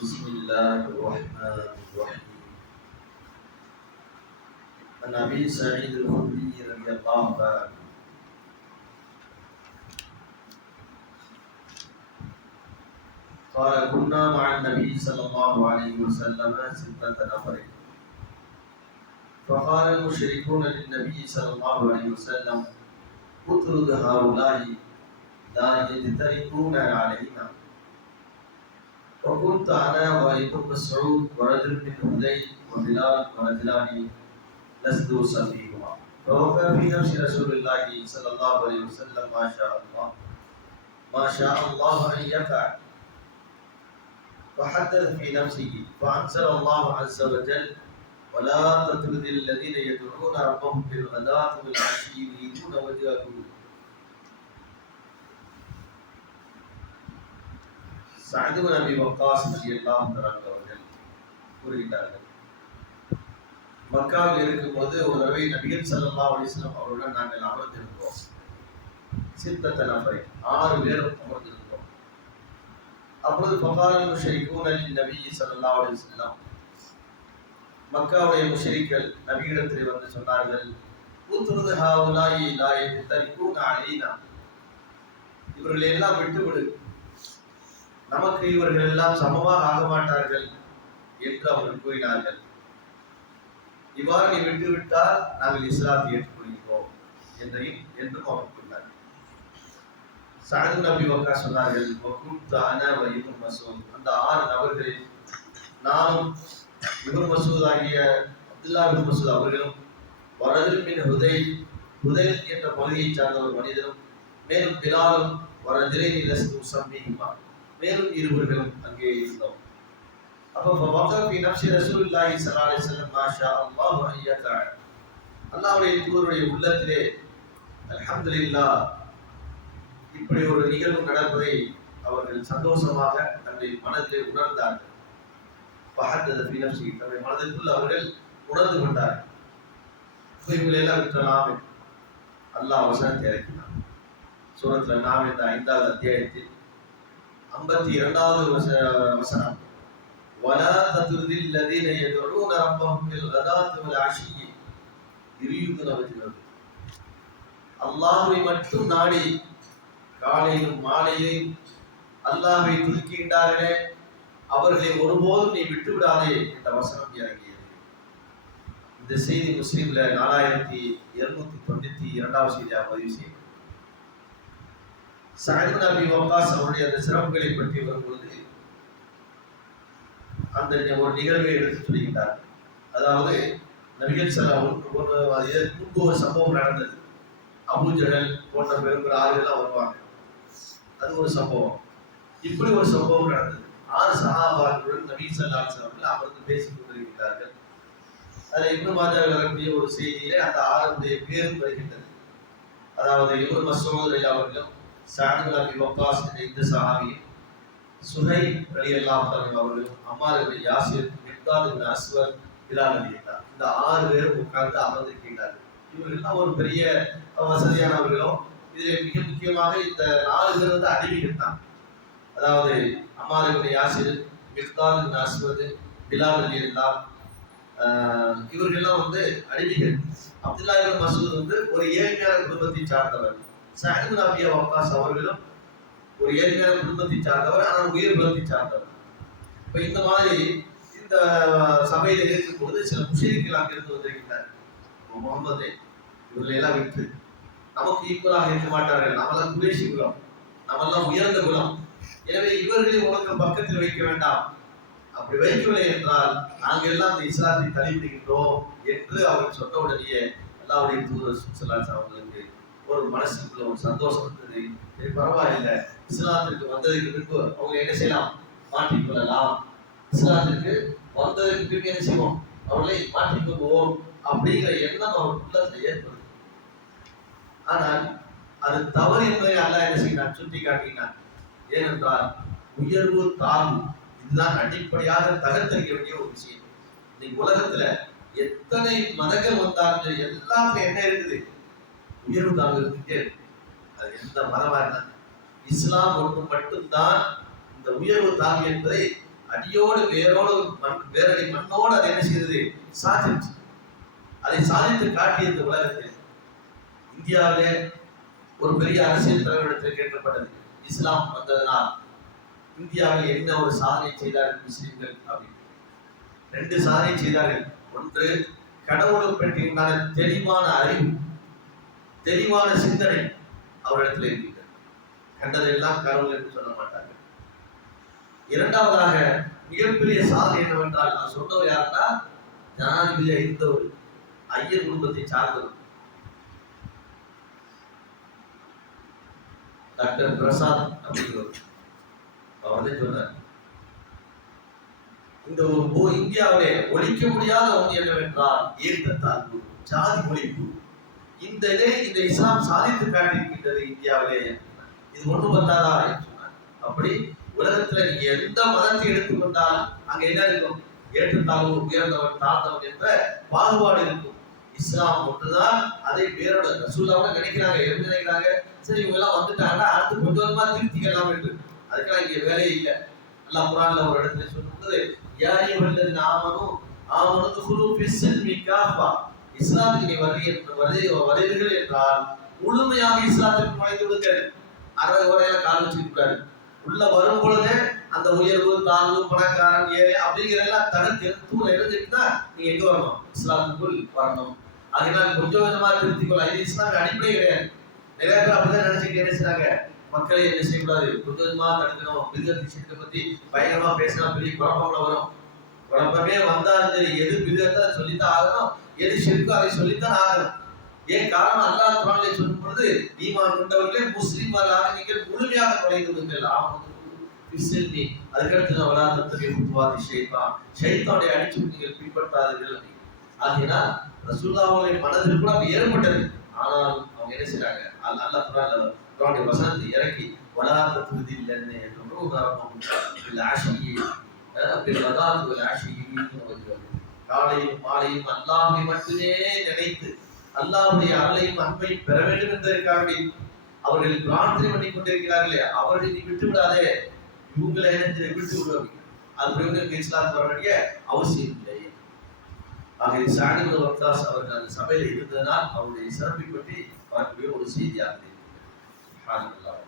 بسم الله الرحمن الرحيم. عن أبي سعيد الخدري رضي الله تعالى قال كنا مع النبي صلى الله عليه وسلم ستة نفر. فقال المشركون للنبي صلى الله عليه وسلم اطرد هؤلاء لا يجترئون علينا. وكنت أنا وابن مسعود ورجل من هذيل وبلال ورجلان نسد سفيهما. فوقع في نفس رسول الله صلى الله عليه وسلم ما شاء الله. ما شاء الله أن يقع فحدث في نفسه فأنزل الله عز وجل ولا تطرد الذين يدعون ربهم بالغداة والعشي يريدون وجهه. சஅத் நபி வக்காஸ் ரலியல்லாஹு தஆலா அவர்கள் கூறுகிறார்கள் மக்காவில் இருக்கும்போது ஒரு தடவை நபிகள் ஸல்லல்லாஹு அலிஸ்லாம் வஸல்லம் அவர்களுடன் நாங்கள் அமர்ந்திருந்தோம். சித்தத்த நபரை ஆறு பேர் அமர்ந்திருந்தோம். அப்பொழுது பகாரல் முஷரிக்கூன் நபி சல்லா அலிஸ்லாம் மக்காவுடைய முஷரிக்கள் நபியிடத்தில் வந்து சொன்னார்கள் ஊத்துறது ஹாவுலாயி லாயி தரிக்கூன அலீனா. இவர்களை எல்லாம் விட்டுவிடு. நமக்கு இவர்கள் எல்லாம் சமமாக ஆக மாட்டார்கள் என்று அவர்கள் கூறினார்கள். இவ்வாறு நீ விட்டுவிட்டால் நாங்கள் இஸ்லாத்தை ஏற்றுக்கொள்கிறோம் என்றையும் என்றும் அவர் கூறினார் சாது நபி வக்கா சொன்னார்கள் மசூத். அந்த ஆறு நபர்களில் நானும் இப்னு மசூத் ஆகிய அப்துல்லா இப்னு மசூத் அவர்களும் வரதில் மின் ஹுதை ஹுதை என்ற பகுதியைச் சார்ந்த ஒரு மனிதரும் மேலும் பிலாலும் வரதிலை லஸ்து சம்மிஹிமா மேலும் இருவர்களும் அங்கே இருந்தோம். அப்போ வகஃப் ஃபி ரசூலுல்லாஹி ஸல்லல்லாஹு அலைஹி வஸல்லம் மாஷா அல்லாஹ் அன் அல்லாஹ்வுடைய தூதருடைய உள்ளத்திலே அல்ஹம்துலில்லாஹ். இப்படி ஒரு நிகழ்வு நடப்பதை அவர்கள் சந்தோஷமாக தன்னுடைய மனதிலே உணர்ந்தார்கள். ஃபஹத்தத ஃபி நஃப்ஸி. தன்னுடைய மனதிற்குள் அவர்கள் உணர்ந்து கொண்டார்கள். இவங்களை எல்லாம் விட்டலாமே அல்லாஹ் வசனத்தை இறக்கினான். சூரத்தில் நாம் இந்த ஐந்தாவது அத்தியாயத்தில் ஐம்பத்தி இரண்டாவது வசனம் ولا تطرد الذين يدعون ربهم بالغداة والعشي يريدون وجهه அல்லாஹ்வை மட்டும் நாடி காலையிலும் மாலையிலும் அல்லாஹ்வை துதிக்கின்றார்களே அவர்களை ஒருபோதும் நீ விட்டு விடாதே என்ற வசனம் இறங்கியது இந்த செய்தி முஸ்லீம்ல நாலாயிரத்தி இருநூத்தி தொண்ணூத்தி இரண்டாவது செய்தியாக பதிவு செய்யும் சாயித் நபி வக்காஸ் அவருடைய அந்த சிறப்புகளை பற்றி வரும்பொழுது அந்த ஒரு நிகழ்வை எடுத்து சொல்லுகின்றார் அதாவது நபிகள் செல்லம் ஒரு முன்பு ஒரு சம்பவம் நடந்தது. அபுஜடல் போன்ற பெருங்கிற ஆறுகள்லாம் வருவாங்க. அது ஒரு சம்பவம். இப்படி ஒரு சம்பவம் நடந்தது. ஆறு சகாபாக்களுடன் நபி சல்லா அவர்கள் அமர்ந்து பேசிக் கொண்டிருக்கிறார்கள். அதில் இப்னு மாஜா வரக்கூடிய ஒரு செய்தியிலே அந்த ஆறுடைய பேரும் வருகின்றது. அதாவது இவர் மசூத் அவர்களும் சானு அபி வக்காஸ் என்ற இந்த சஹாபியும் சுஹை அலி அல்லாஹ் அவர்களும் Ammar Ali Yasir Miqdad ibn Aswad Bilal Ali இந்த ஆறு பேரும் உட்கார்ந்து அமர்ந்திருக்கிறார்கள் இவர்கள்லாம் ஒரு பெரிய வசதியானவர்களும் இதில் மிக முக்கியமாக இந்த நாலு பேர் வந்து அடிமைகள் தான் அதாவது Ammar ibn Yasir Miqdad ibn Aswad Bilal Ali Allah இவர்கள்லாம் வந்து அடிமைகள். அப்துல்லா இப்னு மசூத் வந்து ஒரு ஏழ்மையான குடும்பத்தை சார்ந்தவர் சஹித் நபியா வக்காஸ் அவர்களும் ஒரு ஏழ்மையான குடும்பத்தை சார்ந்தவர் ஆனால் உயிர் குலத்தை சார்ந்தவர். இப்போ இந்த மாதிரி இந்த சபையில இருக்கும் பொழுது சில முஷரிக்கள் அங்கே இருந்து வந்திருக்கிறார் முகமது இவர்களை எல்லாம் விட்டு நமக்கு ஈக்குவலாக இருக்க மாட்டார்கள். நம்மளாம் குலேஷி குலம். நம்மெல்லாம் உயர்ந்த குலம். எனவே இவர்களை உனக்கு பக்கத்தில் வைக்க வேண்டாம். அப்படி வைக்கவில்லை என்றால் நாங்கள் எல்லாம் இந்த இஸ்லாத்தை தள்ளிவிடுகின்றோம் என்று அவர் சொன்ன உடனேயே அல்லாவுடைய தூதர் சுவிட்சர்லாந்து அவர்களுக்கு ஒரு மனசுக்குள்ள ஒரு சந்தோஷம் இருந்தது சரி பரவாயில்லை. இஸ்லாத்திற்கு வந்ததுக்கு பின்பு அவங்க என்ன செய்யலாம்? மாற்றிக்கொள்ளலாம் இஸ்லாத்திற்கு வந்ததுக்கு பின்பு என்ன செய்வோம்? அவர்களை மாற்றிக்கொள்வோம் அப்படிங்கிற எண்ணம் அவர் உள்ளத்தில் ஏற்படுது. ஆனால் அது தவறு என்பதை அல்ல என்ன செய்யினார் சுட்டி காட்டினார் ஏனென்றால் உயர்வு தாழ்வு இதுதான் அடிப்படையாக தகர்த்தளிக்க வேண்டிய ஒரு விஷயம். இன்னைக்கு உலகத்துல எத்தனை மதங்கள் வந்தாலும் எல்லாமே என்ன இருக்குது? உயர்வு தாழ்வு அது எந்த மதமா இருந்தாலும் இஸ்லாம் ஒன்று மட்டும்தான் இந்த உயர்வு தாழ்வு என்பதை அடியோடு வேரோடு மண் வேரடி மண்ணோடு அதை என்ன செய்தது? சாதிச்சு அதை சாதித்து காட்டியது உலகத்தில். இந்தியாவிலே ஒரு பெரிய அரசியல் தலைவரிடத்தில் கேட்கப்பட்டது இஸ்லாம் வந்ததனால். இந்தியாவில் என்ன ஒரு சாதனை செய்தார்கள் முஸ்லிம்கள் அப்படின்னு. ரெண்டு சாதனை செய்தார்கள். ஒன்று கடவுளை பற்றியுண்டான தெளிவான அறிவு. தெளிவான சிந்தனை அவரிடத்தில் இருக்கின்றது. கண்டதெல்லாம் கடவுள் என்று சொல்ல மாட்டார்கள். இரண்டாவதாக மிகப்பெரிய சாதனை என்னவென்றால் நான் சொன்னவர் யாருன்னா ஜனாதிபதி இருந்தவர் ஐயர் குடும்பத்தை சார்ந்தவர். டாக்டர் பிரசாத் அப்படிங்கிறவர். அவர் வந்து சொன்னார் இந்த இந்தியாவிலே ஒழிக்க முடியாத ஒன்று என்னவென்றால் ஏற்றத்தாழ்வு ஜாதி ஒழிப்பு. இந்த இதை இந்த இஸ்லாம் சாதித்து காட்டியிருக்கின்றது இந்தியாவிலே இது ஒன்று பத்தாதா என்று சொன்னார். அப்படி உலகத்துல நீங்க எந்த மதத்தை எடுத்துக்கொண்டாலும் அங்க என்ன இருக்கும்? ஏற்றத்தாழ்வு உயர்ந்தவன் தாழ்ந்தவன் என்ற பாகுபாடு இருக்கும். இஸ்லாம் ஒன்றுதான் அதை பேரோட ரசூல்லாவோட நினைக்கிறாங்க எப்படி நினைக்கிறாங்க. சரி இவங்க எல்லாம் வந்துட்டாங்கன்னா அடுத்து கொஞ்சம் கொஞ்சமா திருத்திக்கலாம் என்று. அதுக்கெல்லாம் இங்க வேலையே இல்லை. அல்லாஹ் குரான்ல ஒரு இடத்துல சொல்லும்போது யாரி வந்தது ஆமனும் ஆமனுக்கு குரு பிஸ்ஸல்மி காஃபா. இஸ்லாத்துக்கு நீ என்று வருகை வருகிறீர்கள் என்றால் முழுமையாக இஸ்லாத்திற்கு நுழைந்து விடுங்கள். அரை உரையில கால் வச்சுக்கூடாது உள்ள வரும் பொழுதே அந்த உயர்வு தாழ்வு பணக்காரன் ஏழை அப்படிங்கிற எல்லாம் தடுத்து தூர தான் நீங்க எங்க வரணும்? இஸ்லாத்துக்குள் வரணும். அதனால கொஞ்சம் கொஞ்சமா திருத்திக் கொள்ள இது இஸ்லாமிய அடிப்படை கிடையாது. நிறைய பேர் அப்படிதான் நினைச்சுட்டு நினைச்சாங்க மக்களை என்ன செய்யக்கூடாது? கொஞ்சம் கொஞ்சமா தடுக்கணும். பிதத் விஷயத்தை பத்தி பயங்கரமா பேசினா பெரிய குழப்பம்ல வரும். குழப்பமே வந்தாலும் சரி எது பிதத்தை சொல்லித்தான் ஆகணும்? எது ஷிர்கோ அதை சொல்லித்தான் ஆகணும். ஏன்? காரணம் அல்லாஹ் குரானிலே சொல்லும் பொழுது ஈமான் கொண்டவர்களே முஸ்லிம்களாக நீங்கள் முழுமையாக நுழைந்து விடுங்கள் ஆமது பிஸ்ஸல்மி அதுக்கடுத்து நான் உருவாதி ஷைத்தான். ஷைத்தானுடைய அடிச்சு நீங்கள் பின்பற்றாதீர்கள் ஆகினால் ரசூல்லாவுடைய மனதில் கூட அது ஏற்பட்டது. ஆனால் அவங்க என்ன செய்றாங்க? அல்ல அல்ல குரான்ல குரானுடைய வசனத்தை இறக்கி வளாகத்துக்கு இல்லைன்னு என்று உதாரணம் ஆஷியை. ஆசியை ஆஷியை காலையும் மாலையும் அல்லாஹை மட்டுமே நினைத்து அல்லாஹுடைய அருளையும் அன்பை பெற வேண்டும் என்பதற்காக அவர்கள் பிரார்த்தனை பண்ணி கொண்டிருக்கிறார்களே அவர்களை நீ விட்டு விடாதே இவங்களை விட்டு விடுவாங்க அது இவங்களுக்கு இஸ்லாம் வர வேண்டிய அவசியம் இல்லை. ஆக சாணி வக்தாஸ் அவர்கள் அந்த சபையில் இருந்ததனால் அவருடைய சிறப்பை பற்றி வரக்கூடிய ஒரு செய்தியாக இருந்தது.